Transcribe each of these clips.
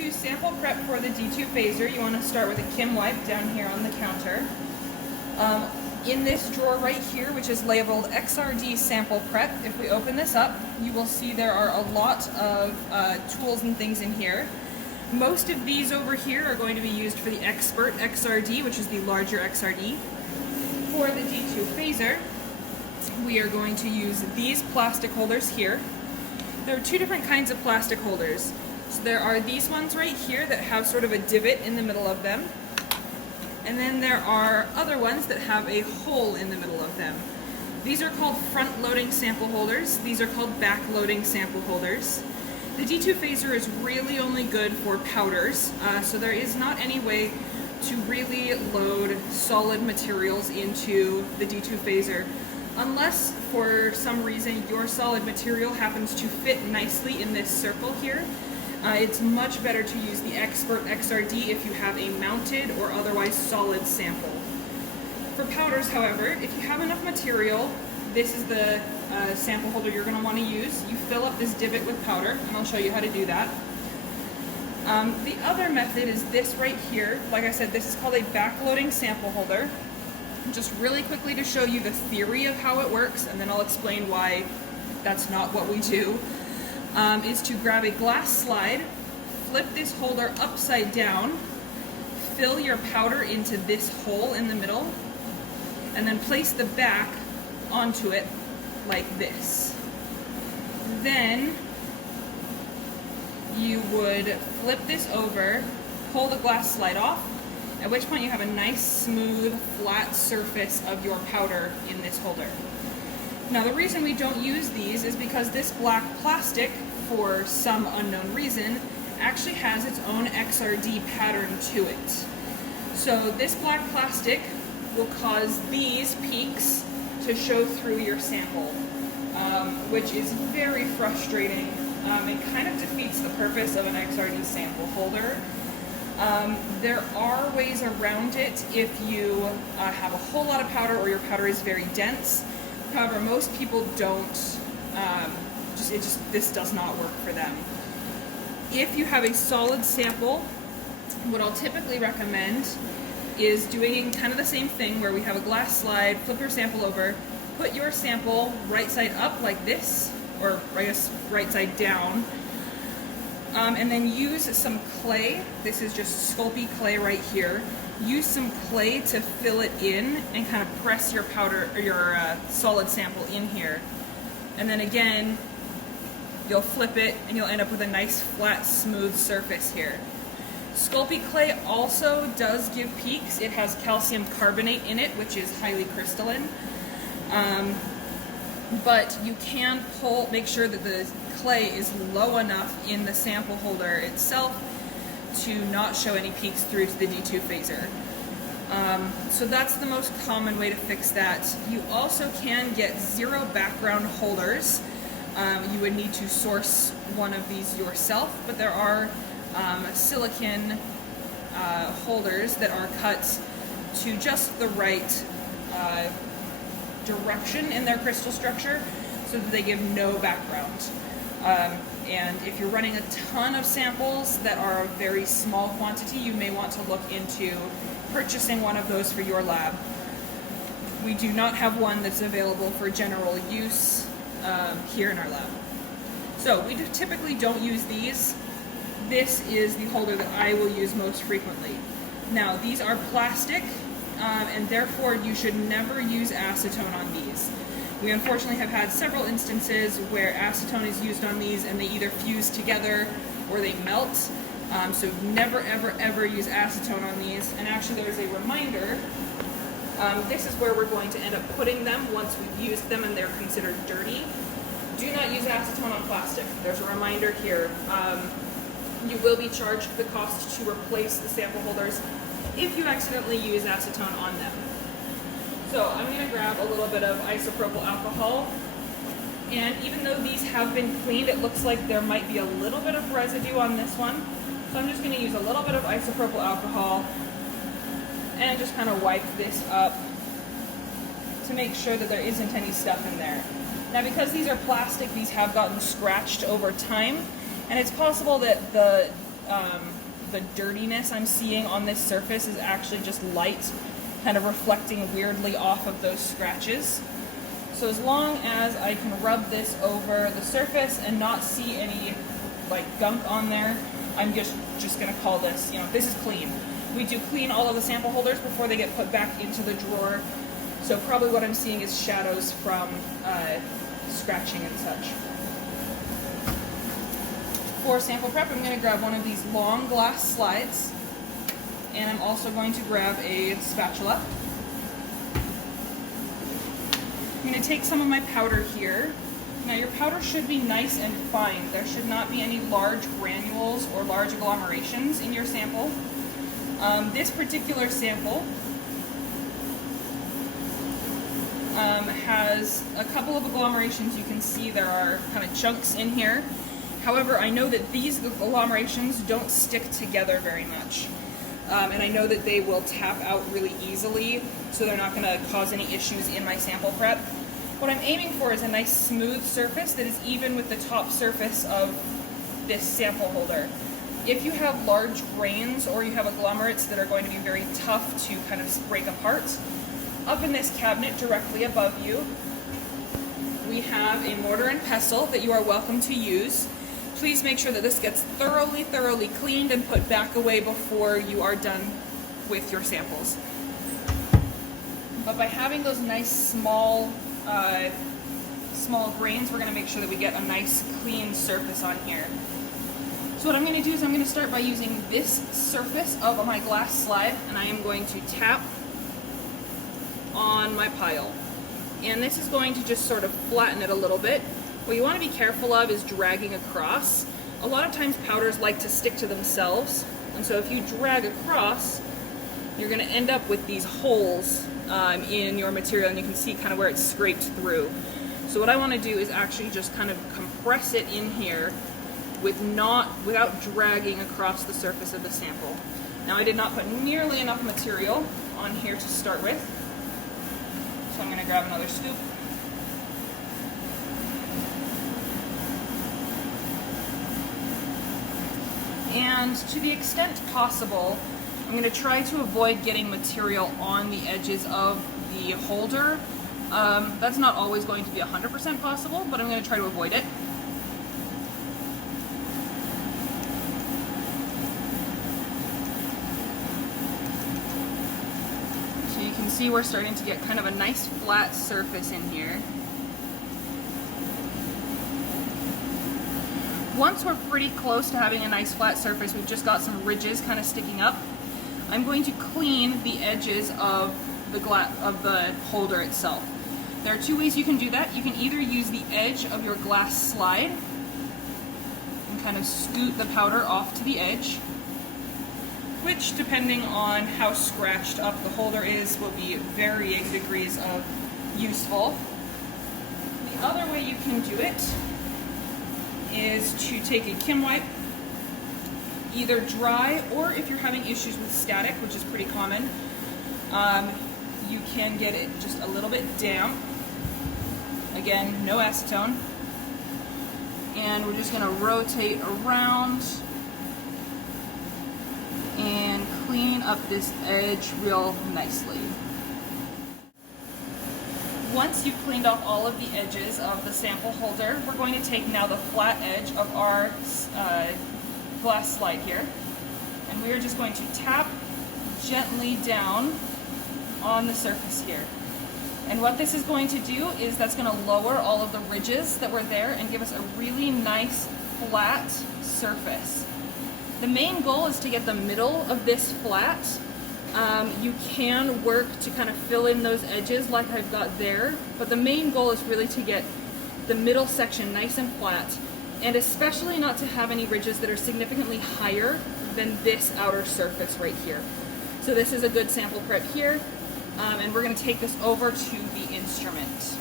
To sample prep for the D2 phaser, you want to start with a Kim wipe down here on the counter. In this drawer right here, which is labeled XRD Sample Prep, if we open this up, you will see there are a lot of tools and things in here. Most of these over here are going to be used for the Expert XRD, which is the larger XRD. For the D2 phaser, we are going to use these plastic holders here. There are two different kinds of plastic holders. So there are these ones right here that have sort of a divot in the middle of them. And then there are other ones that have a hole in the middle of them. These are called front-loading sample holders. These are called back-loading sample holders. The D2 phaser is really only good for powders, so there is not any way to really load solid materials into the D2 phaser unless for some reason your solid material happens to fit nicely in this circle here. It's much better to use the Expert XRD if you have a mounted or otherwise solid sample. For powders, however, if you have enough material, this is the sample holder you're going to want to use. You fill up this divot with powder, and I'll show you how to do that. The other method is this right here. Like I said, this is called a backloading sample holder. Just really quickly to show you the theory of how it works, and then I'll explain why that's not what we do. Is to grab a glass slide, flip this holder upside down, fill your powder into this hole in the middle, and then place the back onto it like this. Then you would flip this over, pull the glass slide off, at which point you have a nice, smooth, flat surface of your powder in this holder. Now the reason we don't use these is because this black plastic, for some unknown reason, actually has its own XRD pattern to it. So this black plastic will cause these peaks to show through your sample, which is very frustrating. It kind of defeats the purpose of an XRD sample holder. There are ways around it if you have a whole lot of powder or your powder is very dense. However, most people don't, this does not work for them. If you have a solid sample, what I'll typically recommend is doing kind of the same thing where we have a glass slide, flip your sample over, put your sample right side up like this, or I guess right side down, and then use some clay. This is just Sculpey clay right here. Use some clay to fill it in and kind of press your powder or your solid sample in here. And then again, you'll flip it and you'll end up with a nice flat smooth surface here. Sculpey clay also does give peaks. It has calcium carbonate in it, which is highly crystalline. But you can make sure that the clay is low enough in the sample holder itself to not show any peaks through to the D2 phaser. So that's the most common way to fix that. You also can get zero background holders. You would need to source one of these yourself, but there are silicone holders that are cut to just the right direction in their crystal structure so that they give no background. And if you're running a ton of samples that are a very small quantity, you may want to look into purchasing one of those for your lab. We do not have one that's available for general use here in our lab. So we typically don't use these. This is the holder that I will use most frequently. Now these are plastic, and therefore you should never use acetone on these. We unfortunately have had several instances where acetone is used on these and they either fuse together or they melt. So never, ever, ever use acetone on these. And actually there's a reminder. This is where we're going to end up putting them once we've used them and they're considered dirty. Do not use acetone on plastic. There's a reminder here. You will be charged the cost to replace the sample holders if you accidentally use acetone on them. So I'm going to grab a little bit of isopropyl alcohol, and even though these have been cleaned, it looks like there might be a little bit of residue on this one. So I'm just going to use a little bit of isopropyl alcohol and just kind of wipe this up to make sure that there isn't any stuff in there. Now because these are plastic, these have gotten scratched over time, and it's possible that the the dirtiness I'm seeing on this surface is actually just light kind of reflecting weirdly off of those scratches. So as long as I can rub this over the surface and not see any like gunk on there, I'm just gonna call this, this is clean. We do clean all of the sample holders before they get put back into the drawer. So probably what I'm seeing is shadows from scratching and such. For sample prep, I'm going to grab one of these long glass slides, and I'm also going to grab a spatula. I'm going to take some of my powder here. Now your powder should be nice and fine. There should not be any large granules or large agglomerations in your sample. This particular sample has a couple of agglomerations. You can see there are kind of chunks in here. However, I know that these agglomerations don't stick together very much. And I know that they will tap out really easily, so they're not going to cause any issues in my sample prep. What I'm aiming for is a nice smooth surface that is even with the top surface of this sample holder. If you have large grains or you have agglomerates that are going to be very tough to kind of break apart, up in this cabinet directly above you, we have a mortar and pestle that you are welcome to use. Please make sure that this gets thoroughly cleaned and put back away before you are done with your samples. But by having those nice small grains, we're going to make sure that we get a nice clean surface on here. So what I'm going to do is I'm going to start by using this surface of my glass slide, and I am going to tap on my pile. And this is going to just sort of flatten it a little bit. What you want to be careful of is dragging across. A lot of times powders like to stick to themselves, and so if you drag across, you're going to end up with these holes in your material, and you can see kind of where it's scraped through. So what I want to do is actually just kind of compress it in here without dragging across the surface of the sample. Now I did not put nearly enough material on here to start with, so I'm going to grab another scoop. And to the extent possible, I'm going to try to avoid getting material on the edges of the holder. That's not always going to be 100% possible, but I'm going to try to avoid it. So you can see we're starting to get kind of a nice flat surface in here. Once we're pretty close to having a nice flat surface, we've just got some ridges kind of sticking up. I'm going to clean the edges of the holder itself. There are two ways you can do that. You can either use the edge of your glass slide and kind of scoot the powder off to the edge, which, depending on how scratched up the holder is, will be varying degrees of useful. The other way you can do it is to take a Kim wipe, either dry, or if you're having issues with static, which is pretty common, you can get it just a little bit damp. Again, no acetone. And we're just going to rotate around and clean up this edge real nicely. Once you've cleaned off all of the edges of the sample holder, we're going to take now the flat edge of our glass slide here, and we are just going to tap gently down on the surface here. And what this is going to do is that's going to lower all of the ridges that were there and give us a really nice flat surface. The main goal is to get the middle of this flat. You can work to kind of fill in those edges like I've got there, but the main goal is really to get the middle section nice and flat, and especially not to have any ridges that are significantly higher than this outer surface right here. So this is a good sample prep here, and we're going to take this over to the instrument.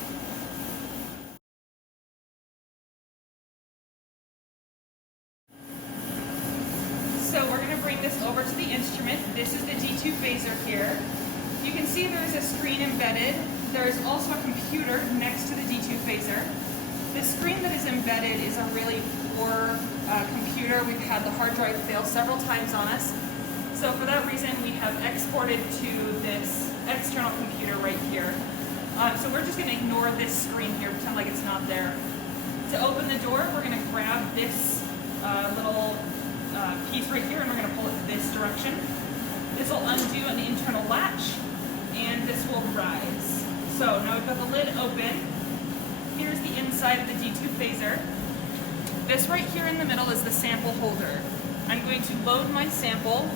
So we're going to bring this over to the instrument. This is the D2 Phaser here. You can see there is a screen embedded. There is also a computer next to the D2 Phaser. The screen that is embedded is a really poor computer. We've had the hard drive fail several times on us. So for that reason, we have exported to this external computer right here. So we're just going to ignore this screen here, pretend like it's not there. To open the door, we're going to grab this little piece right here, and we're going to pull it this direction. This will undo an internal latch, and this will rise. So now we've got the lid open. Here's the inside of the D2 phaser. This right here in the middle is the sample holder. I'm going to load my sample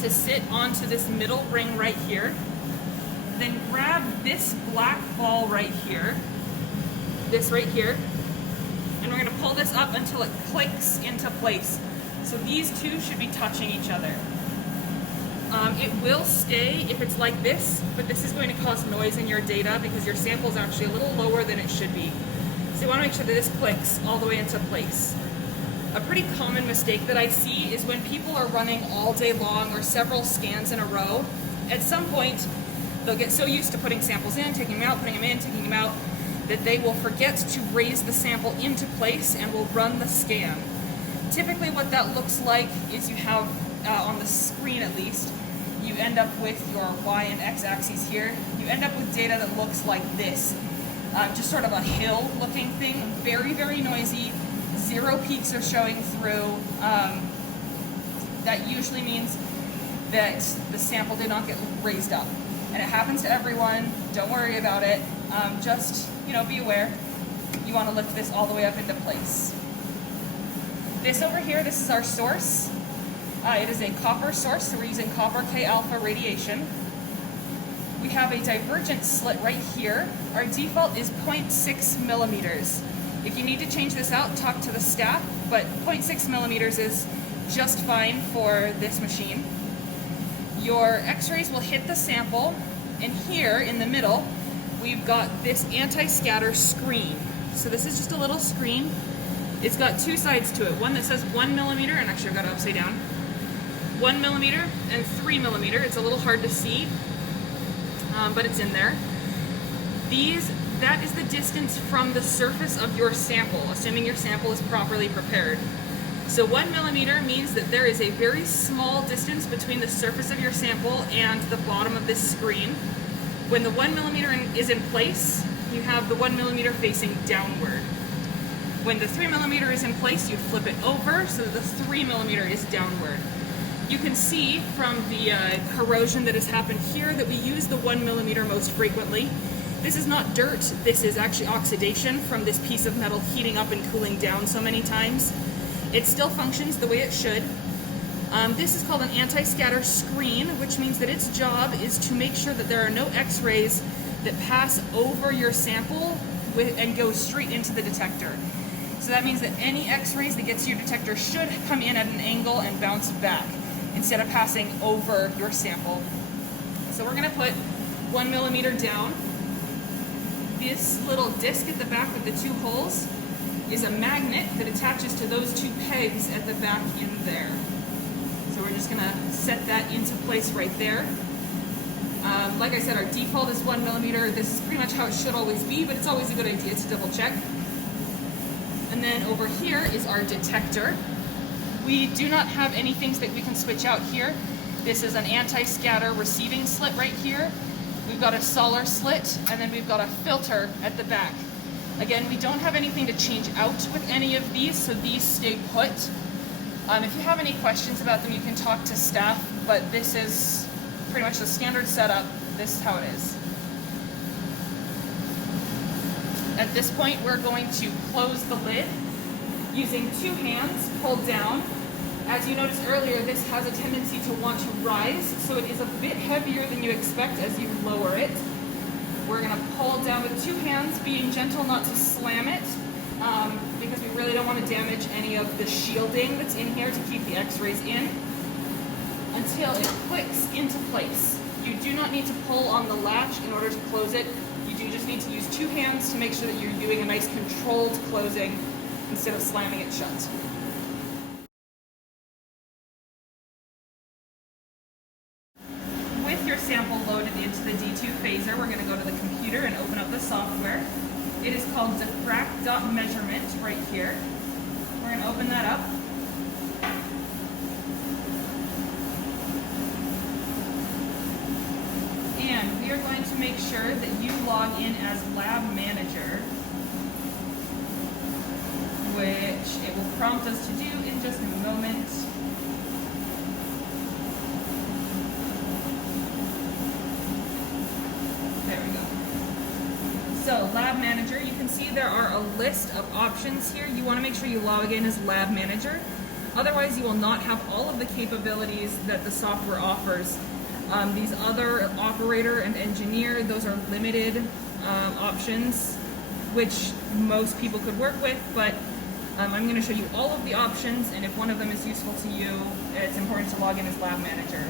to sit onto this middle ring right here. Then grab this black ball right here, this right here, and we're going to pull this up until it clicks into place. So these two should be touching each other. It will stay if it's like this, but this is going to cause noise in your data because your sample is actually a little lower than it should be. So you want to make sure that this clicks all the way into place. A pretty common mistake that I see is when people are running all day long or several scans in a row, at some point they'll get so used to putting samples in, taking them out, putting them in, taking them out, that they will forget to raise the sample into place and will run the scan. Typically what that looks like is you have, on the screen at least, you end up with your Y and X axes here. You end up with data that looks like this. Just sort of a hill looking thing, very, very noisy. Zero peaks are showing through. That usually means that the sample did not get raised up. And it happens to everyone. Don't worry about it. Just, be aware. You want to lift this all the way up into place. This over here, this is our source. It is a copper source, so we're using copper K alpha radiation. We have a divergent slit right here. Our default is 0.6 millimeters. If you need to change this out, talk to the staff, but 0.6 millimeters is just fine for this machine. Your x-rays will hit the sample, and here in the middle, we've got this anti-scatter screen. So this is just a little screen. It's got two sides to it. One that says 1 millimeter, and actually I've got it upside down. 1 millimeter and 3 millimeter. It's a little hard to see, but it's in there. That is the distance from the surface of your sample, assuming your sample is properly prepared. So 1 millimeter means that there is a very small distance between the surface of your sample and the bottom of this screen. When the 1 millimeter is in place, you have the 1 millimeter facing downward. When the 3 millimeter is in place, you flip it over so that the 3 millimeter is downward. You can see from the corrosion that has happened here that we use the 1 millimeter most frequently. This is not dirt, this is actually oxidation from this piece of metal heating up and cooling down so many times. It still functions the way it should. This is called an anti-scatter screen, which means that its job is to make sure that there are no x-rays that pass over your sample and go straight into the detector. So that means that any x-rays that gets to your detector should come in at an angle and bounce back instead of passing over your sample. So we're going to put 1 millimeter down. This little disc at the back with the two holes is a magnet that attaches to those two pegs at the back in there. So we're just going to set that into place right there. Like I said, our default is 1 millimeter. This is pretty much how it should always be, but it's always a good idea to double check. And then over here is our detector. We do not have any things that we can switch out here. This is an anti-scatter receiving slit right here. We've got a solar slit, and then we've got a filter at the back. Again, we don't have anything to change out with any of these, so these stay put. If you have any questions about them, you can talk to staff, but this is pretty much the standard setup. This is how it is. At this point, we're going to close the lid using two hands pulled down. As you noticed earlier, this has a tendency to want to rise, so it is a bit heavier than you expect as you lower it. We're going to pull down with two hands, being gentle not to slam it, because we really don't want to damage any of the shielding that's in here to keep the x-rays in, until it clicks into place. You do not need to pull on the latch in order to close it. You do just need to use two hands to make sure that you're doing a nice controlled closing instead of slamming it shut. With your sample loaded into the D2 phaser, we're going to go to the computer and open up the software. It is called diffract.measurement right here. We're and open that up. And we are going to make sure that you log in as Lab Manager, which it will prompt us to do in just a moment. There we go. So Lab Manager, you can see there are a list of options here. You want to make sure you log in as Lab Manager. Otherwise, you will not have all of the capabilities that the software offers. These other operator and engineer, those are limited options, which most people could work with, but I'm going to show you all of the options, and if one of them is useful to you, it's important to log in as Lab Manager.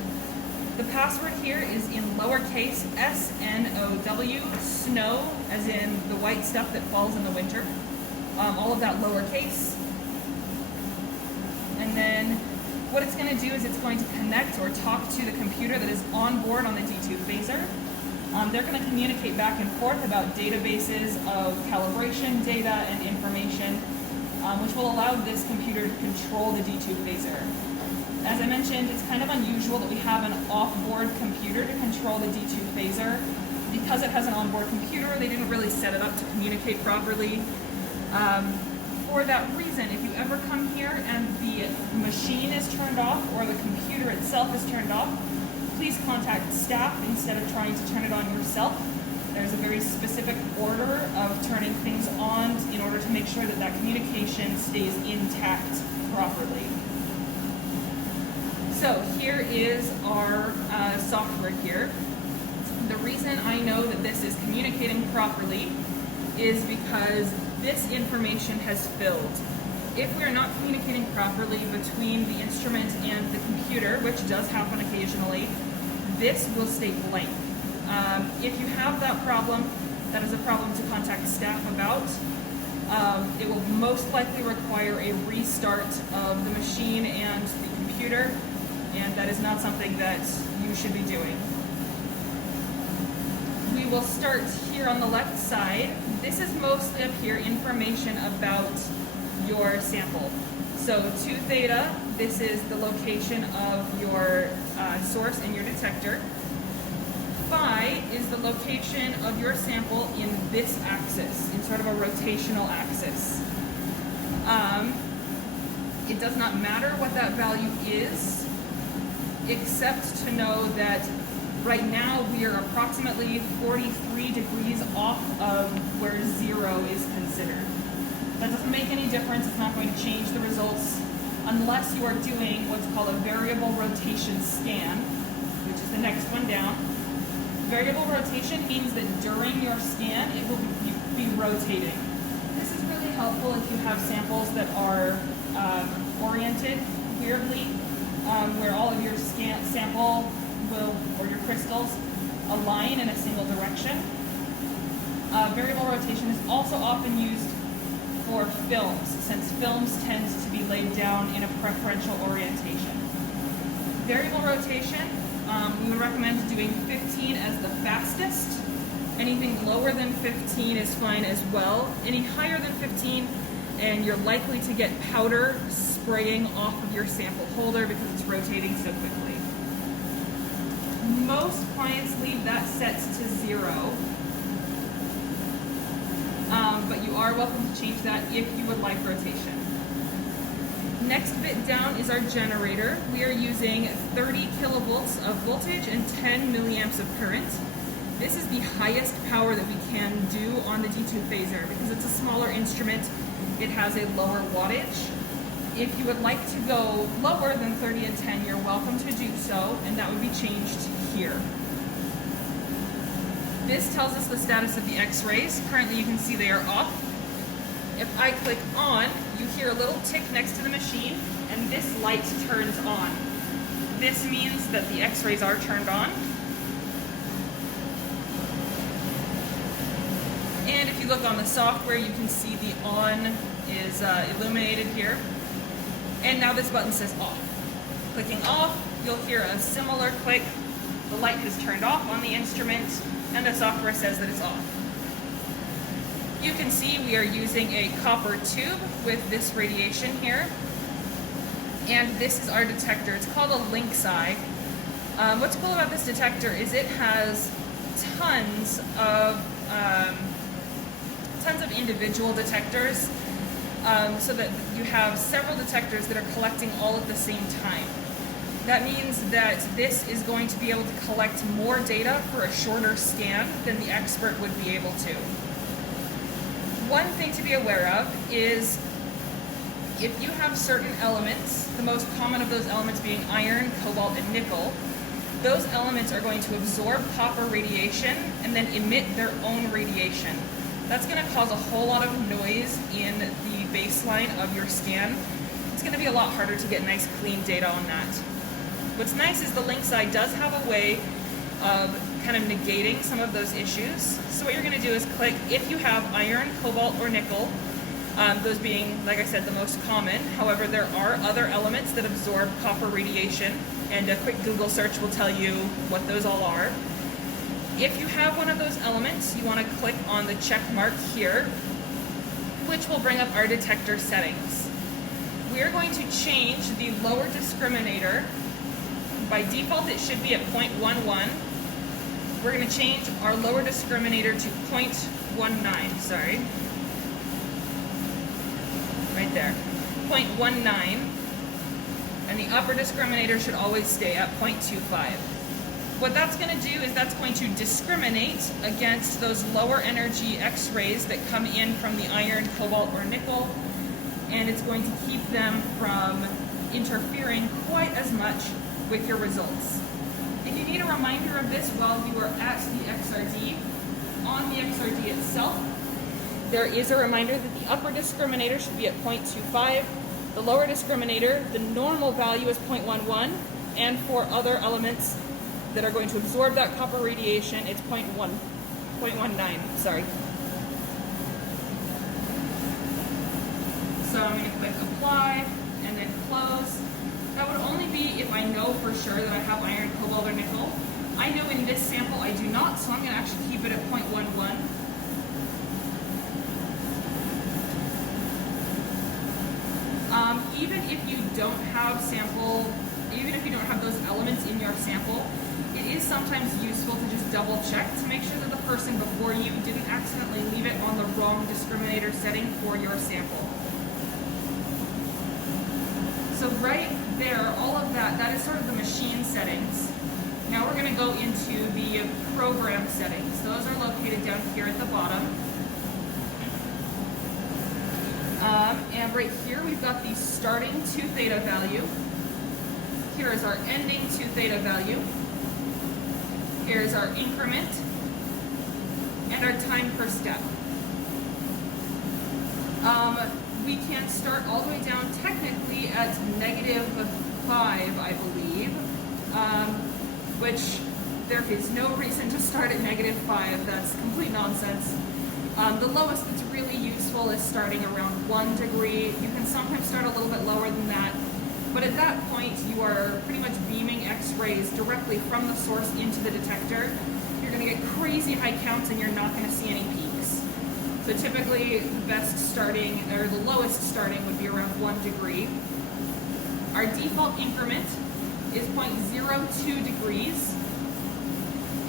The password here is in lowercase S-N-O-W, snow, as in the white stuff that falls in the winter. All of that lowercase. And then what it's going to do is it's going to connect or talk to the computer that is on board on the D2 Phaser. They're going to communicate back and forth about databases of calibration data and information, which will allow this computer to control the D2 Phaser. As I mentioned, it's kind of unusual that we have an off-board computer to control the D2 Phaser. Because it has an onboard computer, they didn't really set it up to communicate properly. For that reason, if you ever come here and the machine is turned off or the computer itself is turned off, please contact staff instead of trying to turn it on yourself. There's a very specific order of turning things on in order to make sure that that communication stays intact properly. So here is our software here. The reason I know that this is communicating properly is because this information has filled. If we're not communicating properly between the instrument and the computer, which does happen occasionally, this will stay blank. If you have that problem, that is a problem to contact staff about. It will most likely require a restart of the machine and the computer, and that is not something that you should be doing. We will start here on the left side. This is mostly up here information about your sample. So 2 theta, this is the location of your source and your detector. Phi is the location of your sample in this axis, in sort of a rotational axis. It does not matter what that value is, except to know that right now we are approximately 43 degrees off of where 0 is considered. That doesn't make any difference. It's not going to change the results unless you are doing what's called a variable rotation scan, which is the next one down. Variable rotation means that during your scan it will be rotating. This is really helpful if you have samples that are oriented weirdly, where all of your sample or your crystals align in a single direction. Variable rotation is also often used for films, since films tend to be laid down in a preferential orientation. Variable rotation, we would recommend doing 15 as the fastest. Anything lower than 15 is fine as well. Any higher than 15, and you're likely to get powder spraying off of your sample holder because it's rotating so quickly. Most clients leave that set to 0, but you are welcome to change that if you would like rotation. Next bit down is our generator. We are using 30 kilovolts of voltage and 10 milliamps of current. This is the highest power that we can do on the D2 Phaser because it's a smaller instrument. It has a lower wattage. If you would like to go lower than 30 and 10, you're welcome to do so, and that would be changed here. This tells us the status of the X-rays. Currently you can see they are off. If I click on, you hear a little tick next to the machine, and this light turns on. This means that the X-rays are turned on. And if you look on the software, you can see the on is illuminated here. And now this button says off. Clicking off, you'll hear a similar click. The light has turned off on the instrument, and the software says that it's off. You can see we are using a copper tube with this radiation here. And this is our detector. It's called a lynx eye. What's cool about this detector is it has tons of individual detectors, so that you have several detectors that are collecting all at the same time. That means that this is going to be able to collect more data for a shorter scan than the expert would be able to. One thing to be aware of is if you have certain elements, the most common of those elements being iron, cobalt, and nickel, those elements are going to absorb copper radiation and then emit their own radiation. That's going to cause a whole lot of noise in the baseline of your scan. It's going to be a lot harder to get nice clean data on that. What's nice is the lynx eye does have a way of kind of negating some of those issues. So what you're going to do is click if you have iron, cobalt, or nickel, those being, like I said, the most common. However, there are other elements that absorb copper radiation, and a quick Google search will tell you what those all are. If you have one of those elements, you want to click on the check mark here, which will bring up our detector settings. We are going to change the lower discriminator. By default, it should be at 0.11. We're going to change our lower discriminator to 0.19, sorry. Right there, 0.19, and the upper discriminator should always stay at 0.25. What that's going to do is that's going to discriminate against those lower energy X-rays that come in from the iron, cobalt, or nickel, and it's going to keep them from interfering quite as much with your results. If you need a reminder of this while you are at the XRD, on the XRD itself, there is a reminder that the upper discriminator should be at 0.25, the lower discriminator, the normal value is 0.11, and for other elements that are going to absorb that copper radiation, it's 0.19, sorry. So I'm going to click apply and then close. That would only be if I know for sure that I have iron, cobalt, or nickel. I know in this sample I do not, so I'm going to actually keep it at 0.11. Even if you don't have those elements in your sample, it is sometimes useful to just double check to make sure that the person before you didn't accidentally leave it on the wrong discriminator setting for your sample. So right there, all of that is sort of the machine settings. Now we're going to go into the program settings. Those are located down here at the bottom. And right here we've got the starting 2 theta value. Here is our ending 2 theta value. Here is our increment and our time per step. We can start all the way down technically at -5, I believe, which there is no reason to start at -5. That's complete nonsense. The lowest that's really useful is starting around 1 degree. You can sometimes start a little bit lower than that, but at that point you are pretty much beaming X-rays directly from the source into the detector. You're going to get crazy high counts and you're not going to see any peaks. So typically the best starting, or the lowest starting, would be around 1 degree. Our default increment is 0.02 degrees.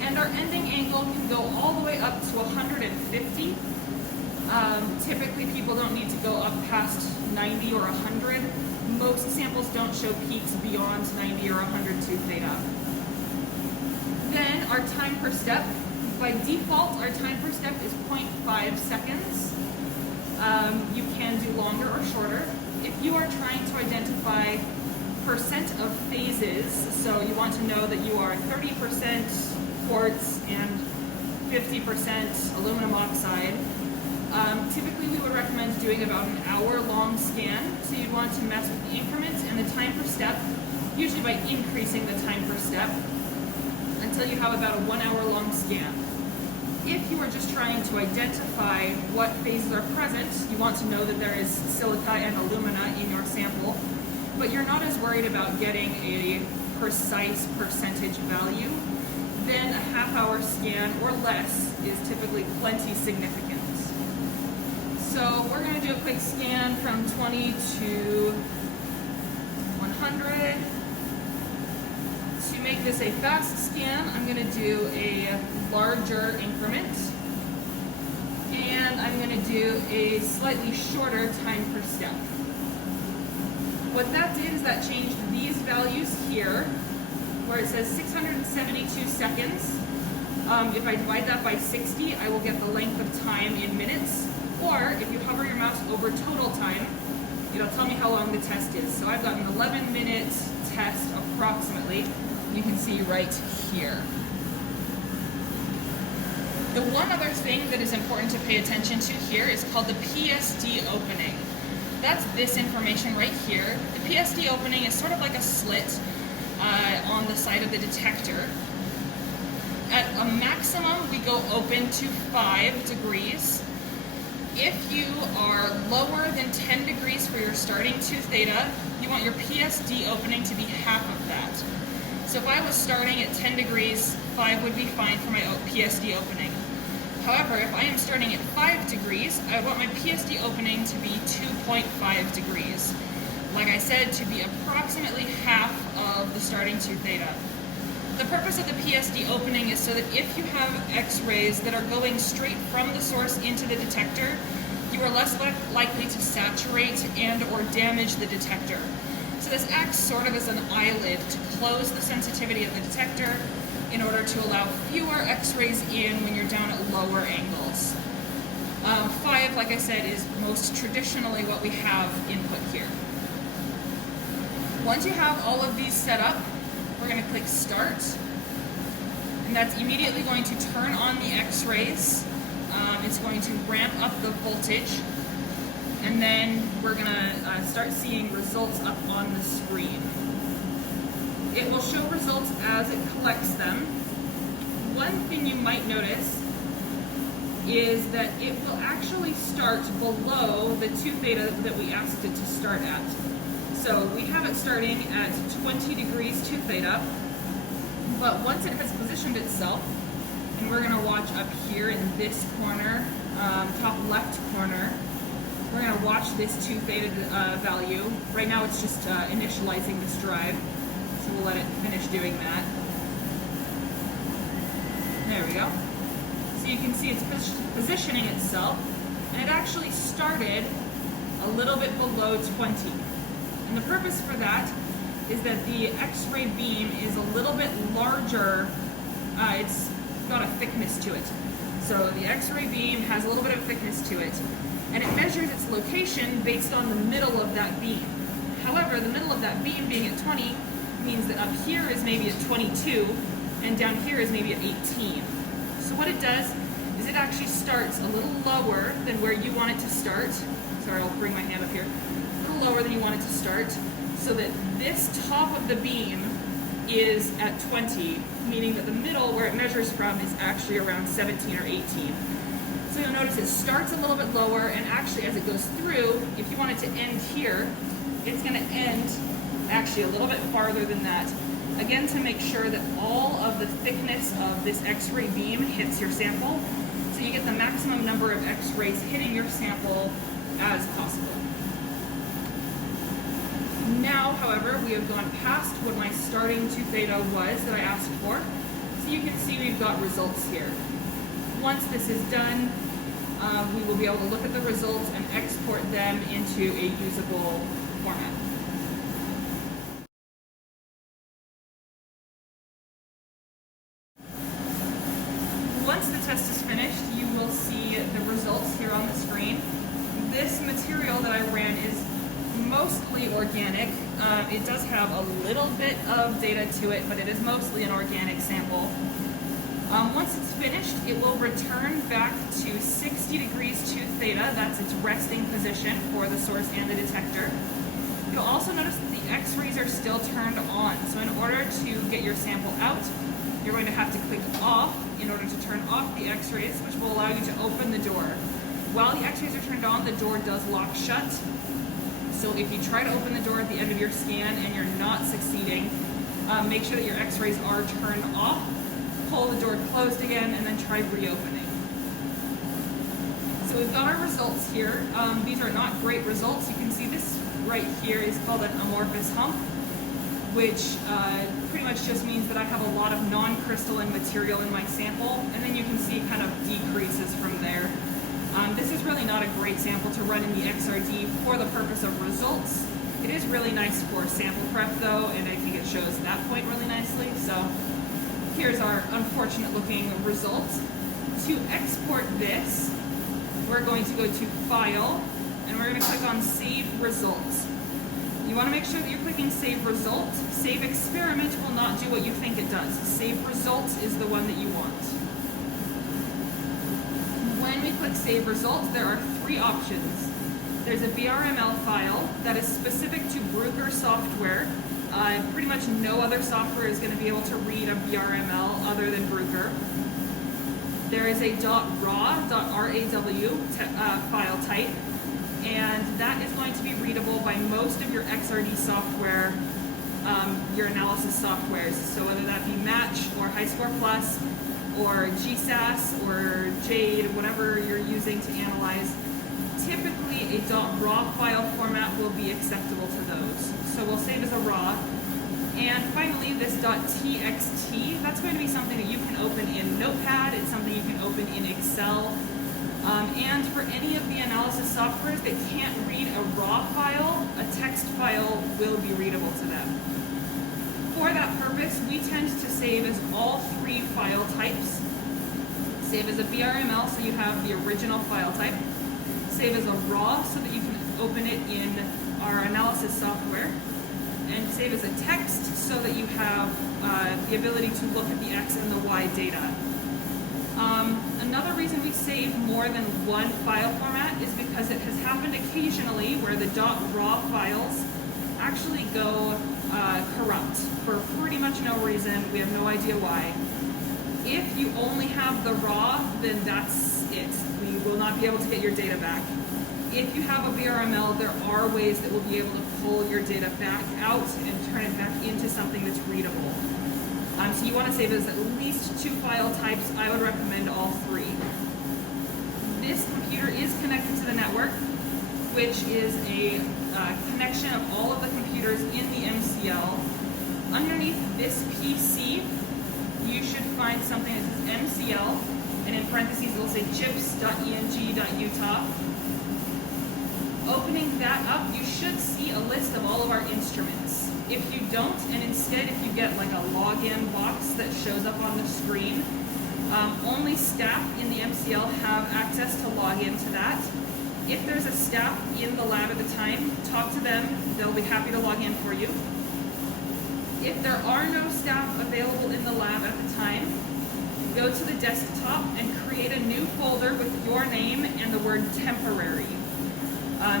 And our ending angle can go all the way up to 150. Typically people don't need to go up past 90 or 100. Most samples don't show peaks beyond 90 or 102 theta. Then our time per step. By default, our time per step is 0.5 seconds. You can do longer or shorter. If you are trying to identify percent of phases, so you want to know that you are 30% quartz and 50% aluminum oxide, typically we would recommend doing about an hour-long scan. So you'd want to mess with the increment and the time per step, usually by increasing the time per step, until you have about a 1 hour-long scan. If you are just trying to identify what phases are present, you want to know that there is silica and alumina in your sample, but you're not as worried about getting a precise percentage value, then a half-hour scan or less is typically plenty significant. So we're going to do a quick scan from 20 to 100. To make this a fast scan, I'm going to do a larger increment. And I'm going to do a slightly shorter time per step. What that did is that changed these values here, where it says 672 seconds. If I divide that by 60, I will get the length of time in minutes. Or if you hover your mouse over total time, it'll tell me how long the test is. So I've got an 11-minute test approximately. You can see right here. The one other thing that is important to pay attention to here is called the Psd Opening. That's this information right here. The Psd Opening is sort of like a slit on the side of the detector. At a maximum, we go open to 5 degrees. If you are lower than 10 degrees for your starting 2 theta, you want your Psd opening to be half of that. So if I was starting at 10 degrees, 5 would be fine for my Psd opening. However, if I am starting at 5 degrees, I want my Psd opening to be 2.5 degrees. Like I said, to be approximately half of the starting 2 theta. The purpose of the Psd opening is so that if you have X-rays that are going straight from the source into the detector, you are less likely to saturate and or damage the detector. So this acts sort of as an eyelid to close the sensitivity of the detector in order to allow fewer X-rays in when you're down at lower angles. 5, like I said, is most traditionally what we have input here. Once you have all of these set up, we're going to click Start, and that's immediately going to turn on the X-rays. It's going to ramp up the voltage, and then we're going to start seeing results up on the screen. It will show results as it collects them. One thing you might notice is that it will actually start below the 2 theta that we asked it to start at. So we have it starting at 20 degrees 2 theta, but once it has positioned itself, and we're going to watch up here in this corner, top left corner, we're going to watch this 2 theta value. Right now it's just initializing this drive, so we'll let it finish doing that. There we go. So you can see it's positioning itself, and it actually started a little bit below 20. And the purpose for that is that the X-ray beam is a little bit larger. It's got a thickness to it. So the X-ray beam has a little bit of thickness to it, and it measures its location based on the middle of that beam. However, the middle of that beam being at 20 means that up here is maybe at 22, and down here is maybe at 18. So what it does is it actually starts a little lower than where you want it to start. Sorry, I'll bring my hand up here. Lower than you want it to start, so that this top of the beam is at 20, meaning that the middle where it measures from is actually around 17 or 18. So you'll notice it starts a little bit lower, and actually as it goes through, if you want it to end here, it's going to end actually a little bit farther than that. Again, to make sure that all of the thickness of this X-ray beam hits your sample, so you get the maximum number of X-rays hitting your sample as possible. Now, however, we have gone past what my starting 2 theta was that I asked for. So you can see we've got results here. Once this is done, we will be able to look at the results and export them into a usable format. Once the test is finished, you will see the results here on the screen. This material that I ran is mostly organic. It does have a little bit of data to it, but it is mostly an organic sample. Once it's finished, it will return back to 60 degrees 2 theta. That's its resting position for the source and the detector. You'll also notice that the X-rays are still turned on. So in order to get your sample out, you're going to have to click off in order to turn off the X-rays, which will allow you to open the door. While the X-rays are turned on, the door does lock shut. So if you try to open the door at the end of your scan and you're not succeeding, make sure that your X-rays are turned off, pull the door closed again, and then try reopening. So we've got got our results here. These are not great results. You can see this right here is called an amorphous hump, which pretty much just means that I have a lot of non-crystalline material in my sample, and then you can see it kind of decreases from there. This is really not a great sample to run in the XRD for the purpose of results. It is really nice for sample prep though, and I think it shows that point really nicely. So here's our unfortunate looking results. To export this, we're going to go to File, and we're going to click on Save Results. You want to make sure that you're clicking Save Result. Save Experiment will not do what you think it does. Save Results is the one that you want. When we click Save Results, there are three options. There's a VRML file that is specific to Bruker software. Pretty much no other software is going to be able to read a VRML other than Bruker. There is a .raw file type, and that is going to be readable by most of your XRD software, your analysis softwares. So whether that be Match or HighScore Plus or GSAS or JADE, whatever you're using to analyze, typically a .raw file format will be acceptable to those. So we'll save as a raw. And finally, this .txt, that's going to be something that you can open in Notepad. It's something you can open in Excel. And for any of the analysis softwares that can't read a raw file, a text file will be readable to them. For that purpose, we tend to save as all three file types. Save as a VRML, so you have the original file type. Save as a raw, so that you can open it in our analysis software. And save as a text, so that you have the ability to look at the X and the Y data. Another reason we save more than one file format is because it has happened occasionally where the .raw files actually go corrupt for pretty much no reason. We have no idea why. If you only have the raw, then that's it. We will not be able to get your data back. If you have a VRML, there are ways that we'll be able to pull your data back out and turn it back into something that's readable. So you want to save as at least two file types. I would recommend all three. This computer is connected to the network, which is a connection of all of the computers in the MCL. Underneath this PC, you should find something that says MCL, and in parentheses it will say chips.eng.utah. Opening that up, you should see a list of all of our instruments. If you don't, and instead if you get like a login box that shows up on the screen, only staff in the MCL have access to log into that. If there's a staff in the lab at the time, talk to them. They'll be happy to log in for you. If there are no staff available in the lab at the time, go to the desktop and create a new folder with your name and the word temporary.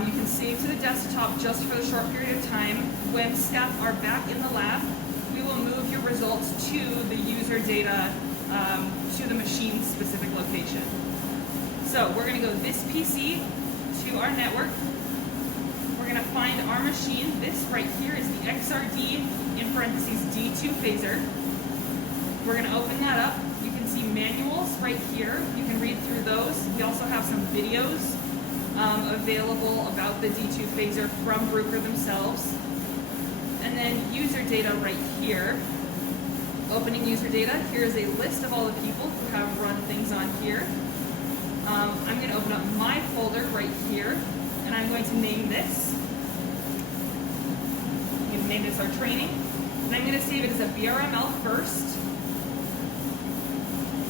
You can save to the desktop just for the short period of time. When staff are back in the lab, we will move your results to the user data, to the machine-specific location. So we're going to go this PC to our network. We're going to find our machine. This right here is the XRD, in parentheses, D2 Phaser. We're going to open that up. You can see manuals right here. You can read through those. We also have some videos available about the D2 Phaser from Bruker themselves. And then user data right here. Opening user data, here's a list of all the people who have run things on here. I'm going to open up my folder right here, and I'm going to name this. I'm going to name this our training. And I'm going to save it as a VRML first,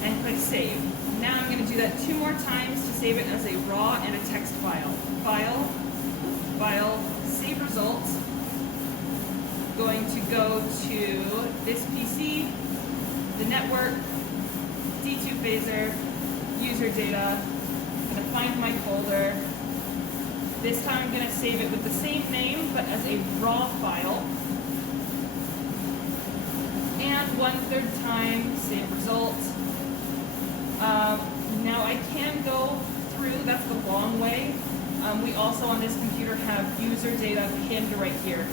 and click Save. Now I'm going to do that 2 more times to save it as a raw and a text file. File, File, Save Results. Going to go to this PC, the network, D2 Phaser, user data. I'm going to find my folder. This time I'm going to save it with the same name, but as a raw file. And 1/3 time, save results. Now I can go through, that's the long way. We also on this computer have user data pinned right here.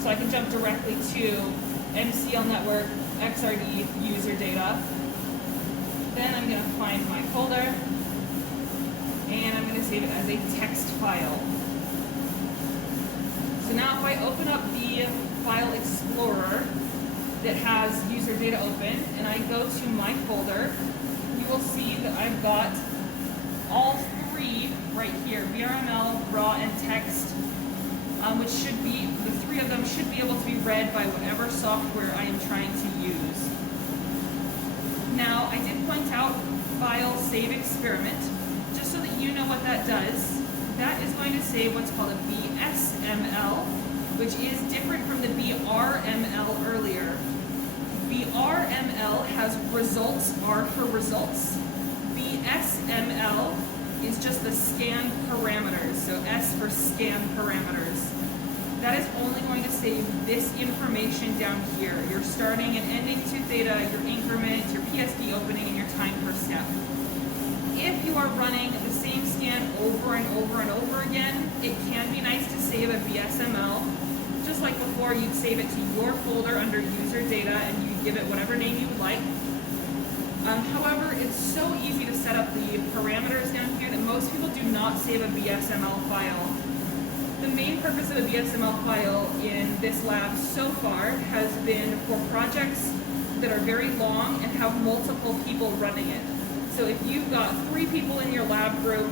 So I can jump directly to MCL network, XRD, user data. Then I'm going to find my folder, and I'm going to save it a text file. So now if I open up the File Explorer that has user data open, and I go to my folder, you will see that I've got all three right here, Vsml, raw, and text, which should be, the three of them should be able to be read by whatever software I am trying to use. Now, I did point out File Save Experiment, just so that you know what that does. That is going to save what's called a Vsml, which is different from the VRML earlier. VRML has results are for results. Vsml is just the scan parameters, so S for scan parameters. That is only going to save this information down here, your starting and ending to theta, your increment, your Psd opening, and your time per step. If you are running the same scan over and over and over again, it can be nice to save a Vsml. Just like before, you'd save it to your folder under user data and you'd give it whatever name you would like. However, it's so easy to set up the parameters down here that most people do not save a Vsml file. The main purpose of a Vsml file in this lab so far has been for projects that are very long and have multiple people running it. So if you've got 3 people in your lab group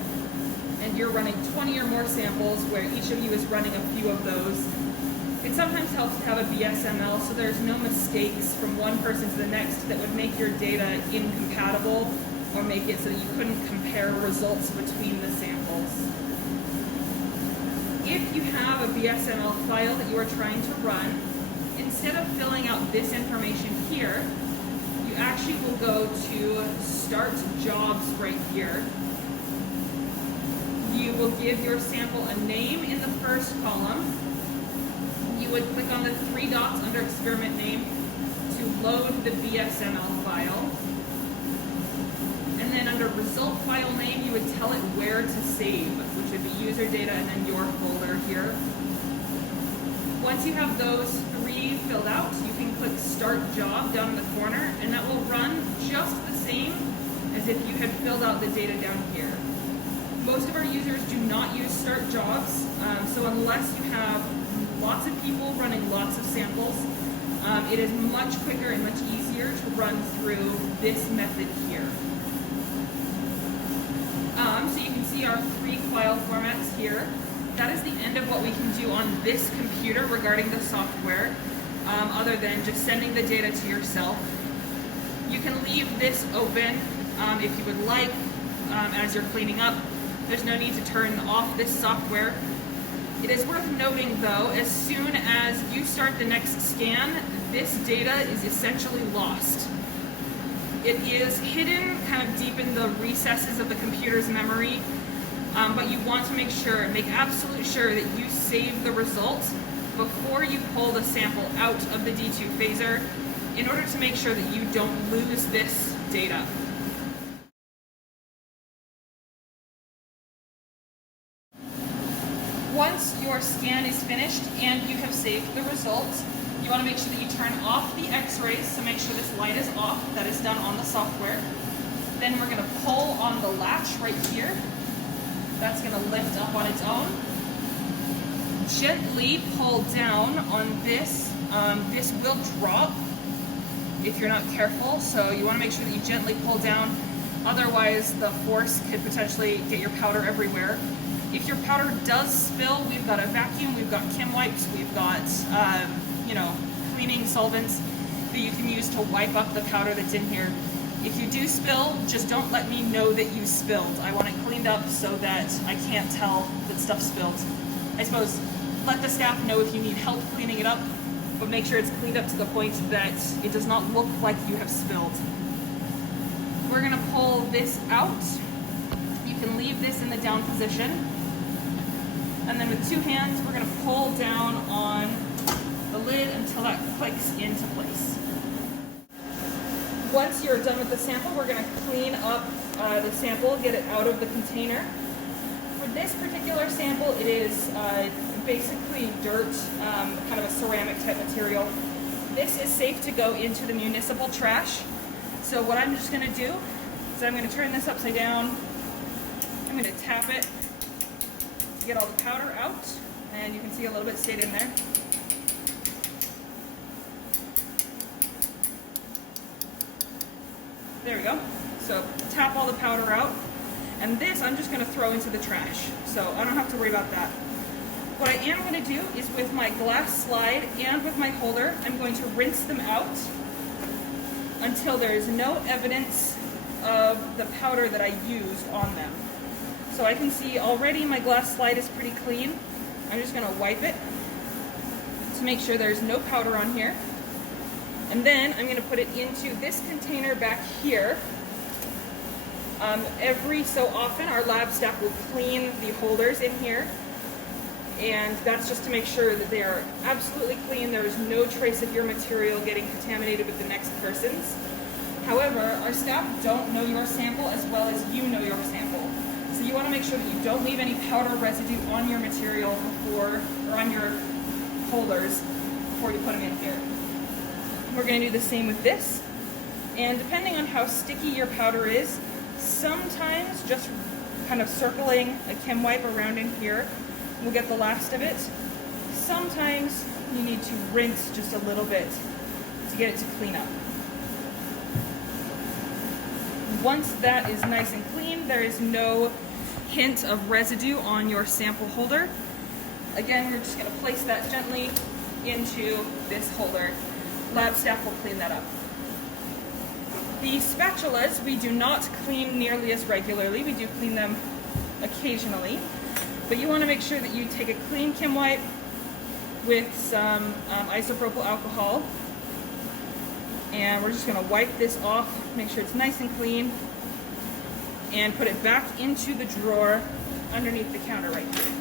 and you're running 20 or more samples where each of you is running a few of those, it sometimes helps to have a Vsml so there's no mistakes from one person to the next that would make your data incompatible or make it so that you couldn't compare results between the samples. If you have a Vsml file that you are trying to run, instead of filling out this information here, you actually will go to Start Jobs right here. You will give your sample a name in the first column. You would click on the 3 dots under experiment name to load the Vsml file. And then under result file name, you would tell it where to save, which would be user data and then your folder here. Once you have those 3 filled out, you can click Start Job down in the corner, and that will run just the same as if you had filled out the data down here. Most of our users do not use Start Jobs, so unless you have lots of people running lots of samples, it is much quicker and much easier to run through this method here. So you can see our 3 file formats here. That is the end of what we can do on this computer regarding the software, other than just sending the data to yourself. You can leave this open if you would like as you're cleaning up. There's no need to turn off this software. It is worth noting though, as soon as you start the next scan, this data is essentially lost. It is hidden kind of deep in the recesses of the computer's memory, but you want to make absolute sure that you save the result before you pull the sample out of the D2 phaser in order to make sure that you don't lose this data. Once your scan is finished and you have saved the results, you want to make sure that you turn off the x-rays, so make sure this light is off. That is done on the software. Then we're going to pull on the latch right here. That's going to lift up on its own. Gently pull down on this. This will drop if you're not careful, so you want to make sure that you gently pull down. Otherwise, the force could potentially get your powder everywhere. If your powder does spill, we've got a vacuum, we've got chem wipes, we've got cleaning solvents that you can use to wipe up the powder that's in here. If you do spill, just don't let me know that you spilled. I want it cleaned up so that I can't tell that stuff spilled. I suppose let the staff know if you need help cleaning it up, but make sure it's cleaned up to the point that it does not look like you have spilled. We're going to pull this out. You can leave this in the down position. And then with 2 hands, we're going to pull down on the lid until that clicks into place. Once you're done with the sample, we're going to clean up the sample, get it out of the container. For this particular sample, it is basically dirt, kind of a ceramic type material. This is safe to go into the municipal trash. So what I'm just going to do is I'm going to turn this upside down. I'm going to tap it get all the powder out, and you can see a little bit stayed in there. There we go. So tap all the powder out, and this I'm just going to throw into the trash, so I don't have to worry about that. What I am going to do is with my glass slide and with my holder, I'm going to rinse them out until there is no evidence of the powder that I used on them. So I can see already my glass slide is pretty clean. I'm just going to wipe it to make sure there's no powder on here. And then I'm going to put it into this container back here. Every so often our lab staff will clean the holders in here, and that's just to make sure that they are absolutely clean. There is no trace of your material getting contaminated with the next person's. However, our staff don't know your sample as well as you know your sample. So you want to make sure that you don't leave any powder residue on your material before, or on your holders before you put them in here. We're going to do the same with this. And depending on how sticky your powder is, sometimes just kind of circling a Kim wipe around in here will get the last of it. Sometimes you need to rinse just a little bit to get it to clean up. Once that is nice and clean, there is no hint of residue on your sample holder. Again, we're just going to place that gently into this holder. Lab staff will clean that up. The spatulas we do not clean nearly as regularly. We do clean them occasionally, but you want to make sure that you take a clean Kim wipe with some isopropyl alcohol, and we're just going to wipe this off, make sure it's nice and clean, and put it back into the drawer underneath the counter right here.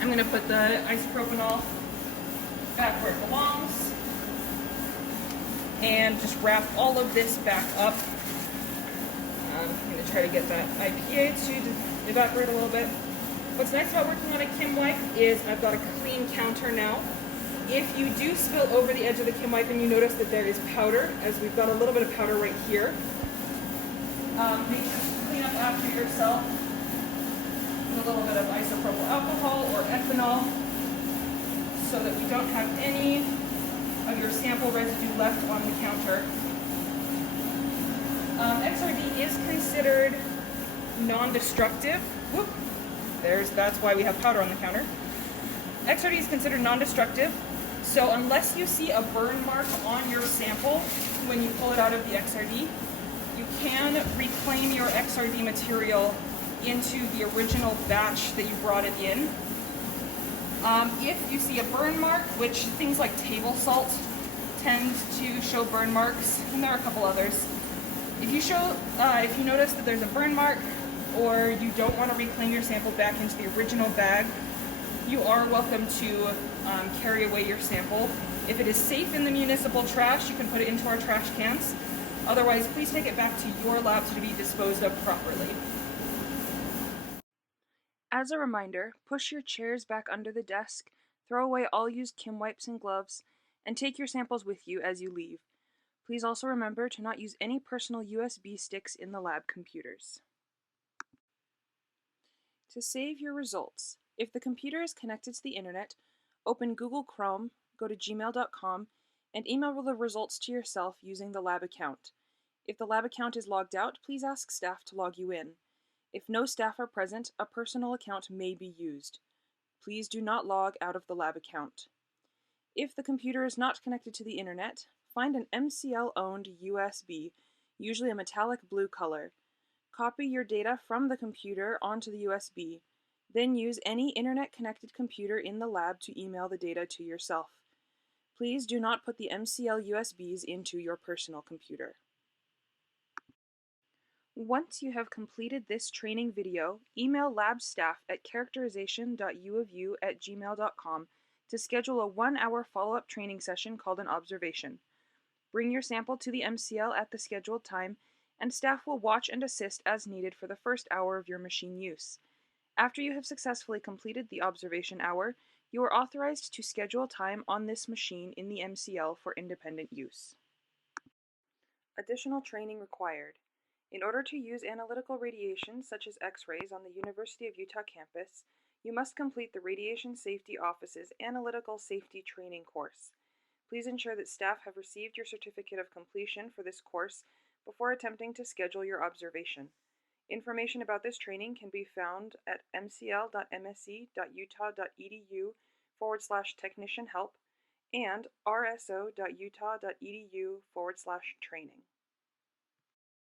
I'm going to put the isopropanol back where it belongs, and just wrap all of this back up. I'm going to try to get that IPA to evaporate a little bit. What's nice about working on a Kim wipe is I've got a clean counter now. If you do spill over the edge of the Kim wipe and you notice that there is powder, as we've got a little bit of powder right here, make sure to clean up after yourself with a little bit of isopropyl alcohol or ethanol so that we don't have any of your sample residue left on the counter. XRD is considered non-destructive. Whoop. That's why we have powder on the counter. XRD is considered non-destructive, so unless you see a burn mark on your sample when you pull it out of the XRD, you can reclaim your XRD material into the original batch that you brought it in. If you see a burn mark, which things like table salt tend to show burn marks, and there are a couple others. If you notice that there's a burn mark, or you don't want to reclaim your sample back into the original bag, you are welcome to carry away your sample. If it is safe in the municipal trash, you can put it into our trash cans. Otherwise, please take it back to your lab to be disposed of properly. As a reminder, push your chairs back under the desk, throw away all used Kim wipes and gloves, and take your samples with you as you leave. Please also remember to not use any personal USB sticks in the lab computers. To save your results, if the computer is connected to the internet, open Google Chrome, go to gmail.com, and email the results to yourself using the lab account. If the lab account is logged out, please ask staff to log you in. If no staff are present, a personal account may be used. Please do not log out of the lab account. If the computer is not connected to the internet, find an MCL-owned USB, usually a metallic blue color. Copy your data from the computer onto the USB. Then use any internet-connected computer in the lab to email the data to yourself. Please do not put the MCL USBs into your personal computer. Once you have completed this training video, email lab staff at characterization.uofu@gmail.com to schedule a 1-hour follow-up training session called an observation. Bring your sample to the MCL at the scheduled time, and staff will watch and assist as needed for the first hour of your machine use. After you have successfully completed the observation hour, you are authorized to schedule time on this machine in the MCL for independent use. Additional training required. In order to use analytical radiation, such as X-rays, on the University of Utah campus, you must complete the Radiation Safety Office's Analytical Safety Training course. Please ensure that staff have received your certificate of completion for this course before attempting to schedule your observation. Information about this training can be found at mcl.mse.utah.edu/technician help and rso.utah.edu/training.